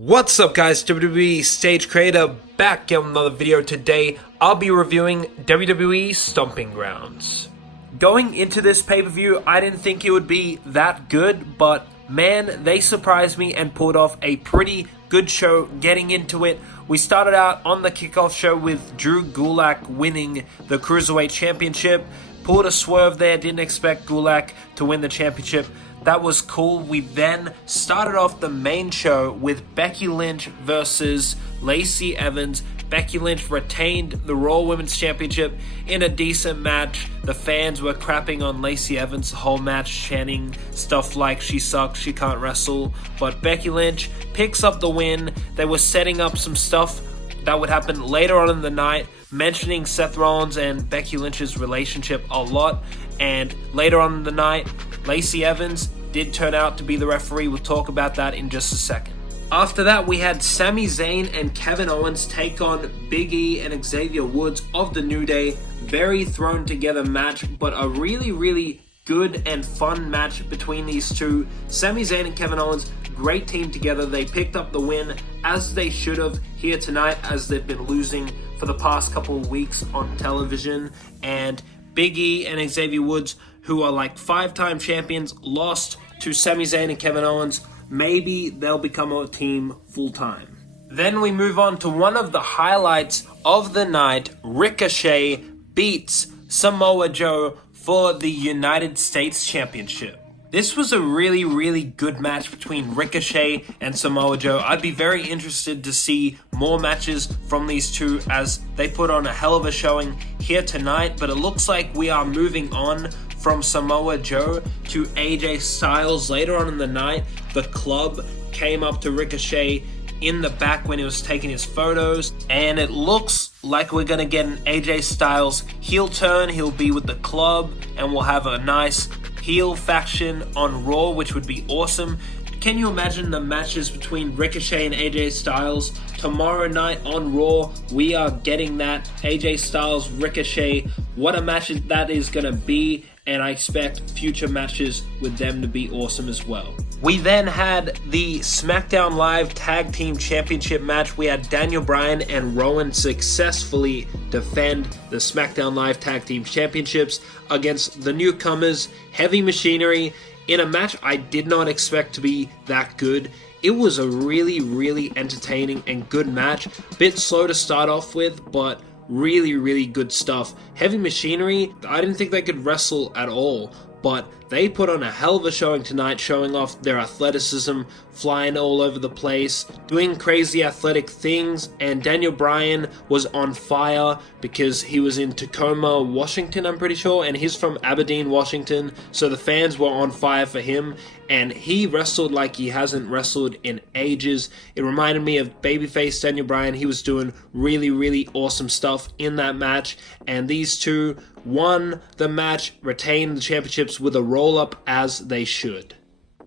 What's up guys, WWE Stage Creator back in another video. Today I'll be reviewing WWE Stomping Grounds. Going into this pay-per-view, I didn't think it would be that good, but man, they surprised me and pulled off a pretty good show. Getting into it, we started out on the kickoff show with Drew Gulak winning the Cruiserweight Championship. Pulled a swerve there, didn't expect Gulak to win the championship. That was cool. We then started off the main show with Becky Lynch versus Lacey Evans. Becky Lynch retained the Raw Women's Championship in a decent match. The fans were crapping on Lacey Evans the whole match, chanting stuff like she sucks, she can't wrestle. But Becky Lynch picks up the win. They were setting up some stuff that would happen later on in the night, mentioning Seth Rollins and Becky Lynch's relationship a lot. And later on in the night, Lacey Evans did turn out to be the referee. We'll talk about that in just a second. After that, we had Sami Zayn and Kevin Owens take on Big E and Xavier Woods of the New Day. Very thrown together match, but a really good and fun match between these two. Sami Zayn and Kevin Owens, great team together. They picked up the win as they should have here tonight, as they've been losing for the past couple of weeks on television. And Big E and Xavier Woods, who are like 5-time champions, lost to Sami Zayn and Kevin Owens. Maybe they'll become a team full-time. Then we move on to one of the highlights of the night. Ricochet beats Samoa Joe for the United States Championship. This was a really good match between Ricochet and Samoa Joe. I'd be very interested to see more matches from these two, as they put on a hell of a showing here tonight. But it looks like we are moving on from Samoa Joe to AJ Styles later on in the night. The club came up to Ricochet in the back when he was taking his photos, and it looks like we're gonna get an AJ Styles heel turn. He'll be with the club and we'll have a nice heel faction on Raw, which would be awesome. Can you imagine the matches between Ricochet and AJ Styles? Tomorrow night on Raw, we are getting that. AJ Styles, Ricochet, what a match that is going to be, and I expect future matches with them to be awesome as well. We then had the Smackdown Live Tag Team Championship match. We had Daniel Bryan and Rowan successfully defend the Smackdown Live Tag Team Championships against the newcomers, Heavy Machinery, in a match I did not expect to be that good. It was a really entertaining and good match. Bit slow to start off with, but really good stuff. Heavy Machinery, I didn't think they could wrestle at all, but they put on a hell of a showing tonight, showing off their athleticism, flying all over the place, doing crazy athletic things. And Daniel Bryan was on fire because he was in Tacoma, Washington, I'm pretty sure, and he's from Aberdeen, Washington, so the fans were on fire for him, and he wrestled like he hasn't wrestled in ages. It reminded me of babyface Daniel Bryan. He was doing really awesome stuff in that match, and these two won the match, retained the championships with a roll-up as they should.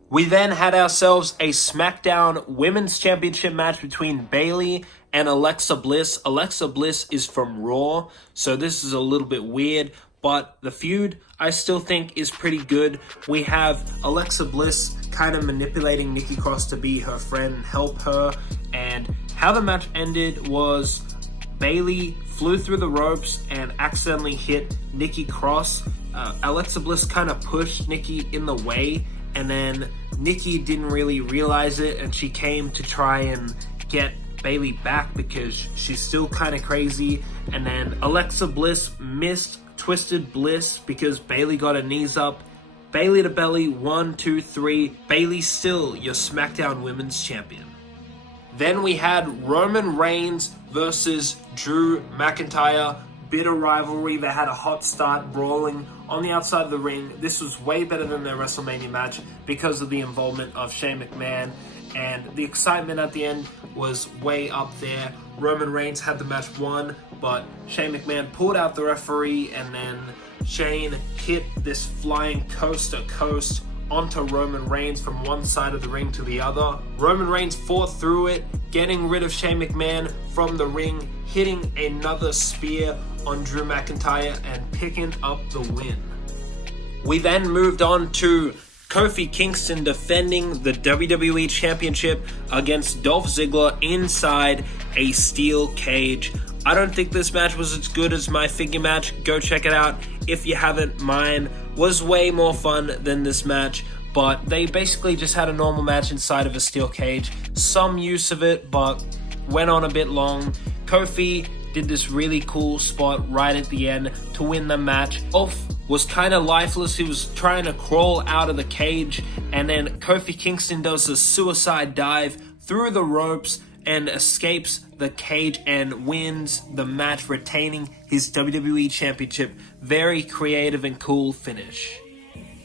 We then had ourselves a Smackdown Women's Championship match between Bayley and Alexa Bliss. Alexa Bliss is from Raw, so this is a little bit weird, but the feud I still think is pretty good. We have Alexa Bliss kind of manipulating Nikki Cross to be her friend and help her, and how the match ended was Bayley flew through the ropes and accidentally hit Nikki Cross. Alexa Bliss kind of pushed Nikki in the way, and then Nikki didn't really realize it, and she came to try and get Bayley back because she's still kind of crazy. And then Alexa Bliss missed Twisted Bliss because Bayley got her knees up. Bayley to belly, 1, 2, 3. Bayley still your Smackdown Women's Champion. Then we had Roman Reigns versus Drew McIntyre. Bitter rivalry. They had a hot start, brawling on the outside of the ring. This was way better than their WrestleMania match because of the involvement of Shane McMahon, and the excitement at the end was way up there. Roman Reigns had the match won, but Shane McMahon pulled out the referee, and then Shane hit this flying coast to coast onto Roman Reigns from one side of the ring to the other. Roman Reigns fought through it, getting rid of Shane McMahon from the ring, hitting another spear on Drew McIntyre and picking up the win. We then moved on to Kofi Kingston defending the WWE Championship against Dolph Ziggler inside a steel cage. I don't think this match was as good as my figure match. Go check it out if you haven't. Mine was way more fun than this match, but they basically just had a normal match inside of a steel cage. Some use of it, but went on a bit long. Kofi did this really cool spot right at the end to win the match. Dolph was kind of lifeless. He was trying to crawl out of the cage, and then Kofi Kingston does a suicide dive through the ropes and escapes the cage and wins the match, retaining his WWE Championship. Very creative and cool finish.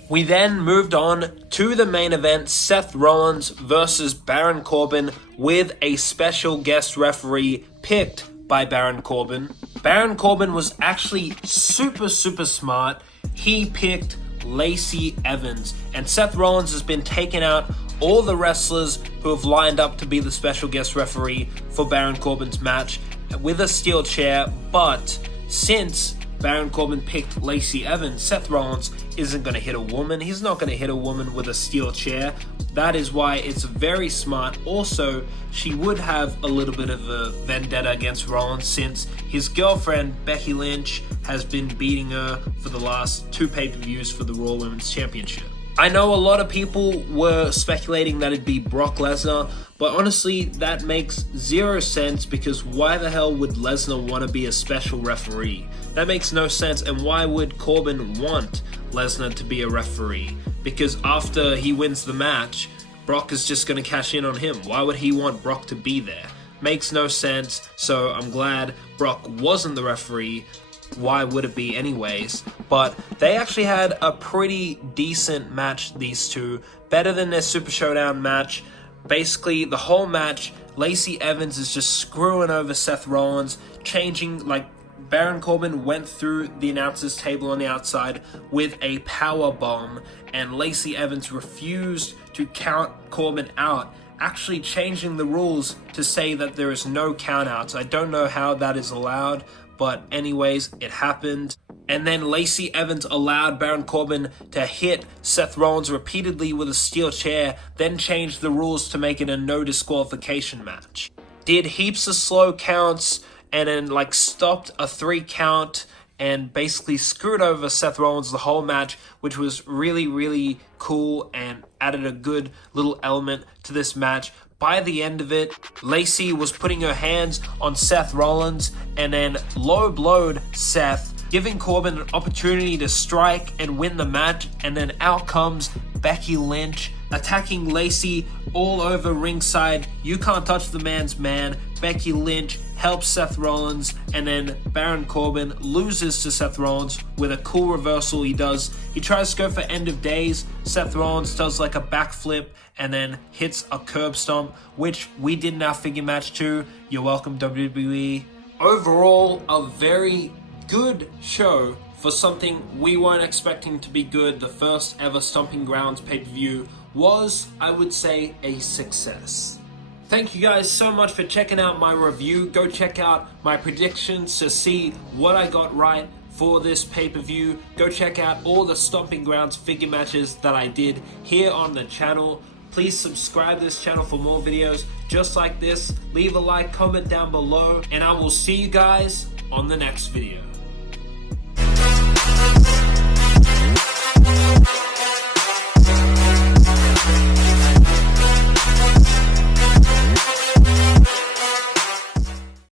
We then moved on to the main event, Seth Rollins versus Baron Corbin, with a special guest referee picked by Baron Corbin. Baron Corbin was actually super smart. He picked Lacey Evans, and Seth Rollins has been taking out all the wrestlers who have lined up to be the special guest referee for Baron Corbin's match with a steel chair, but since Baron Corbin picked Lacey Evans, Seth Rollins isn't going to hit a woman. He's not going to hit a woman with a steel chair. That is why it's very smart. Also, she would have a little bit of a vendetta against Rollins since his girlfriend, Becky Lynch, has been beating her for the last 2 pay-per-views for the Raw Women's Championship. I know a lot of people were speculating that it'd be Brock Lesnar, but honestly, that makes 0 sense because why the hell would Lesnar want to be a special referee? That makes no sense, and why would Corbin want Lesnar to be a referee? Because after he wins the match, Brock is just going to cash in on him. Why would he want Brock to be there? Makes no sense, so I'm glad Brock wasn't the referee. Why would it be anyways? But they actually had a pretty decent match, these two. Better than their Super Showdown match. Basically, the whole match, Lacey Evans is just screwing over Seth Rollins, changing, like, Baron Corbin went through the announcer's table on the outside with a power bomb, and Lacey Evans refused to count Corbin out, actually changing the rules to say that there is no countouts. I don't know how that is allowed, but anyways, it happened. And then Lacey Evans allowed Baron Corbin to hit Seth Rollins repeatedly with a steel chair, then changed the rules to make it a no disqualification match. Did heaps of slow counts, and then like stopped a 3 count and basically screwed over Seth Rollins the whole match, which was really cool and added a good little element to this match. By the end of it, Lacey was putting her hands on Seth Rollins and then low-blowed Seth, giving Corbin an opportunity to strike and win the match, and then out comes Becky Lynch, attacking Lacey all over ringside. You can't touch the man's man. Becky Lynch helps Seth Rollins, and then Baron Corbin loses to Seth Rollins with a cool reversal he does. He tries to go for end of days. Seth Rollins does like a backflip and then hits a curb stomp, which we did in our figure match too. You're welcome, WWE. Overall, a very good show for something we weren't expecting to be good. The first ever Stomping Grounds pay-per-view was, I would say, a success. Thank you guys so much for checking out my review. Go check out my predictions to see what I got right for this pay-per-view. Go check out all the Stomping Grounds figure matches that I did here on the channel. Please subscribe to this channel for more videos just like this. Leave a like, comment down below, and I will see you guys on the next video.